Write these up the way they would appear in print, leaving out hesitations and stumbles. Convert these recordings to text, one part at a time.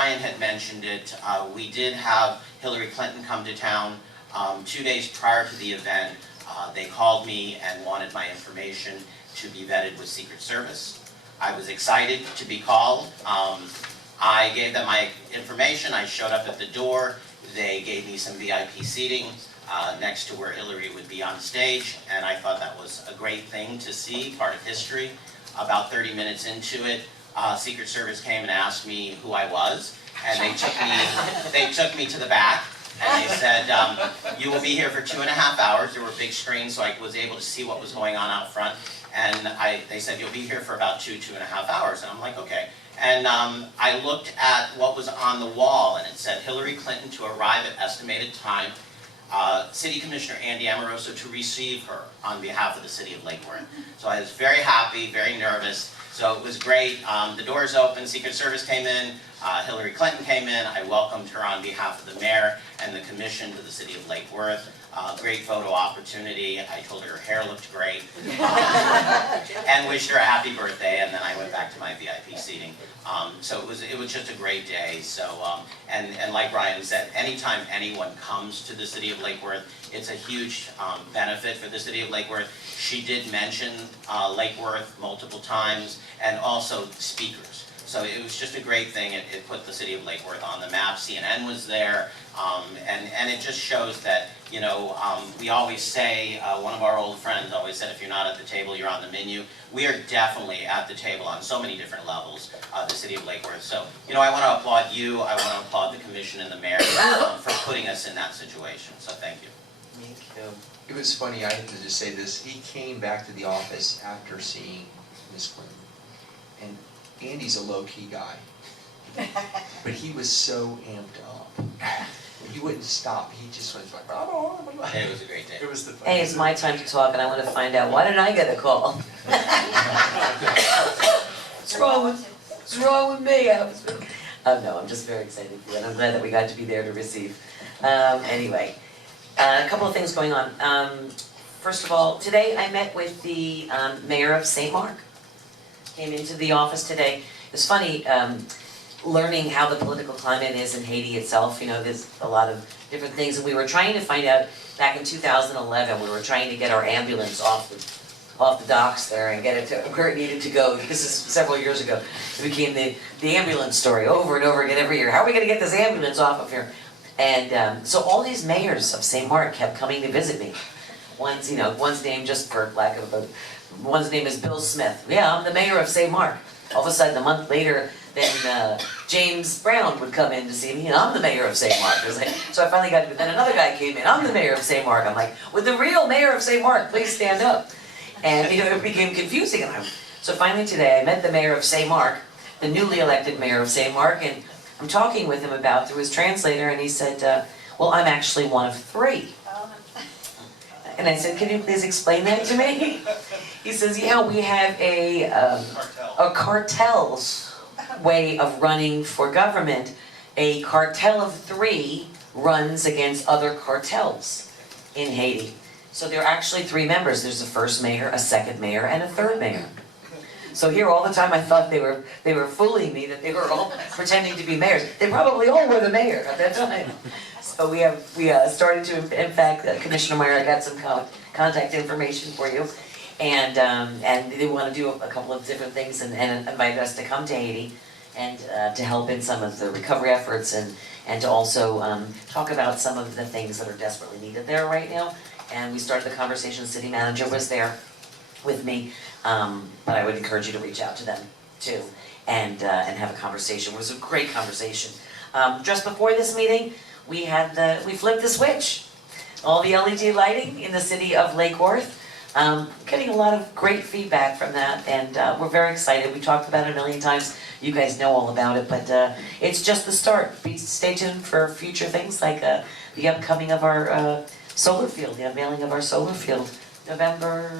Brian had mentioned it, we did have Hillary Clinton come to town 2 days prior to the event. They called me and wanted my information to be vetted with Secret Service. I was excited to be called. I gave them my information. I showed up at the door. They gave me some VIP seating next to where Hillary would be on stage, and I thought that was a great thing to see, part of history. About 30 minutes into it, Secret Service came and asked me who I was, and they took me to the back, and they said, you will be here for 2.5 hours. There were big screens, so I was able to see what was going on out front, and they said, you'll be here for about 2.5 hours, and I'm like, okay. And I looked at what was on the wall, and it said, Hillary Clinton to arrive at estimated time, City Commissioner Andy Amoroso to receive her on behalf of the City of Lake Worth. So I was very happy, very nervous. So it was great. The doors opened, Secret Service came in, Hillary Clinton came in. I welcomed her on behalf of the mayor and the commission to the City of Lake Worth. Great photo opportunity. I told her hair looked great and wished her a happy birthday, and then I went back to my VIP seating. So it was just a great day. So and like Brian said, anytime anyone comes to the City of Lake Worth, it's a huge benefit for the City of Lake Worth. She did mention Lake Worth multiple times, and also speakers. So it was just a great thing. It put the City of Lake Worth on the map. CNN was there, and it just shows that, you know, we always say, one of our old friends always said, if you're not at the table, you're on the menu. We are definitely at the table on so many different levels, the City of Lake Worth. So, you know, I want to applaud you. I want to applaud the commission and the mayor for putting us in that situation. So thank you. Thank you. It was funny, I have to just say this. He came back to the office after seeing Ms. Clinton. And Andy's a low-key guy, but he was so amped up. He wouldn't stop. He just went like, It was a great day. It was the Hey, it's my time to talk, and I want to find out, why didn't I get a call? What's wrong with me? No, I'm just very excited for you, and I'm glad that we got to be there to receive. Anyway, a couple of things going on. First of all, today I met with the mayor of St. Mark. Came into the office today. It's funny learning how the political climate is in Haiti itself. You know, there's a lot of different things, and we were trying to find out back in 2011. We were trying to get our ambulance off the docks there and get it to where it needed to go. This is several years ago. It became the ambulance story over and over again every year. How are we going to get this ambulance off of here? And so all these mayors of St. Mark kept coming to visit me. One's name, just for lack of a, one's name is Bill Smith. Yeah, I'm the mayor of St. Mark. All of a sudden, a month later, then James Brown would come in to see me, and I'm the mayor of St. Mark. It was like, so I finally got, then another guy came in, I'm the mayor of St. Mark. I'm like, would the real mayor of St. Mark please stand up? And you know, it became confusing. And so finally today, I met the mayor of St. Mark, the newly elected mayor of St. Mark, and I'm talking with him about, through his translator, and he said, well, I'm actually one of 3. And I said, can you please explain that to me? He says, yeah, we have a cartel's way of running for government. A cartel of 3 runs against other cartels in Haiti. So there are actually 3 members. There's a first mayor, a second mayor, and a third mayor. So here all the time I thought they were fooling me, that they were all pretending to be mayors. They probably all were the mayor at that time. So we started to, in fact, Commissioner Meyer, I got some contact information for you, and they want to do a couple of different things and invite us to come to Haiti and to help in some of the recovery efforts and to also talk about some of the things that are desperately needed there right now. And we started the conversation. The city manager was there with me, but I would encourage you to reach out to them too and have a conversation. It was a great conversation. Just before this meeting, we flipped the switch. All the LED lighting in the city of Lake Worth. Getting a lot of great feedback from that, and we're very excited. We talked about it a million times. You guys know all about it, but it's just the start. Stay tuned for future things like the upcoming of our solar field, the unveiling of our solar field, November.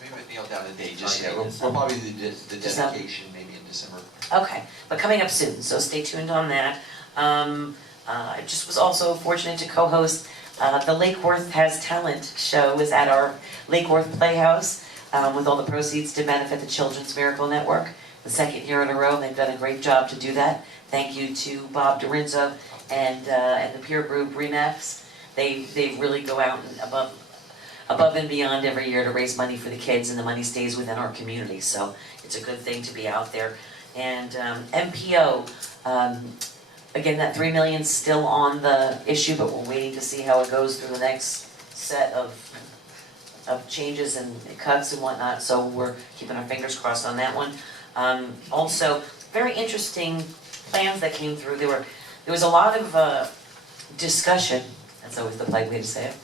We haven't nailed down a date just yet. We'll probably do the dedication maybe in December. Okay, but coming up soon, so stay tuned on that. I just was also fortunate to co-host the Lake Worth Has Talent show. Was at our Lake Worth Playhouse with all the proceeds to benefit the Children's Miracle Network. the second year in a row, and they've done a great job to do that. Thank you to Bob Dorinzo and the peer group Remax. They really go out and above and beyond every year to raise money for the kids, and the money stays within our community, so it's a good thing to be out there. And MPO, again, that 3 million's still on the issue, but we're waiting to see how it goes through the next set of changes and cuts and whatnot, so we're keeping our fingers crossed on that one. Also, very interesting plans that came through. There was a lot of discussion, that's always the polite way to say it,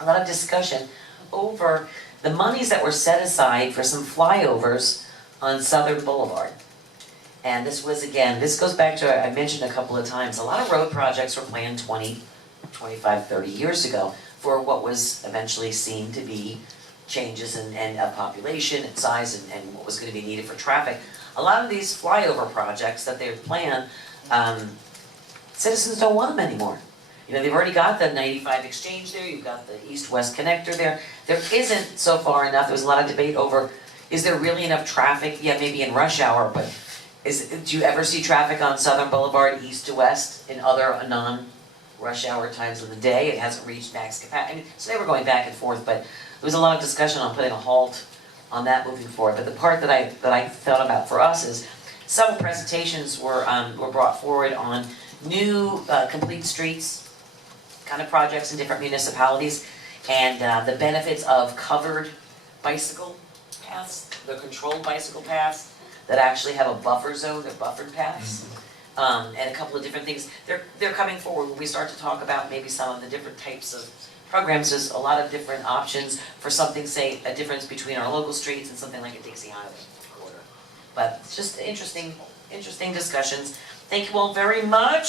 a lot of discussion over the monies that were set aside for some flyovers on Southern Boulevard. And this was, again, this goes back to, I mentioned a couple of times, a lot of road projects were planned 20, 25, 30 years ago for what was eventually seen to be changes in population and size and what was going to be needed for traffic. A lot of these flyover projects that they've planned, citizens don't want them anymore. You know, they've already got the 95 exchange there, you've got the east-west connector there. There isn't so far enough, there was a lot of debate over, is there really enough traffic? Yeah, maybe in rush hour, but do you ever see traffic on Southern Boulevard east to west in other non-rush hour times of the day? It hasn't reached max capacity. I mean, so they were going back and forth, but there was a lot of discussion on putting a halt on that moving forward. But the part that I thought about for us is several presentations were brought forward on new complete streets kind of projects in different municipalities, and the benefits of covered bicycle paths, the controlled bicycle paths that actually have a buffer zone, they're buffered paths, and a couple of different things. They're coming forward when we start to talk about maybe some of the different types of programs. There's a lot of different options for something, say, a difference between our local streets and something like a Dixie Highway corridor. But it's just interesting discussions. Thank you all very much.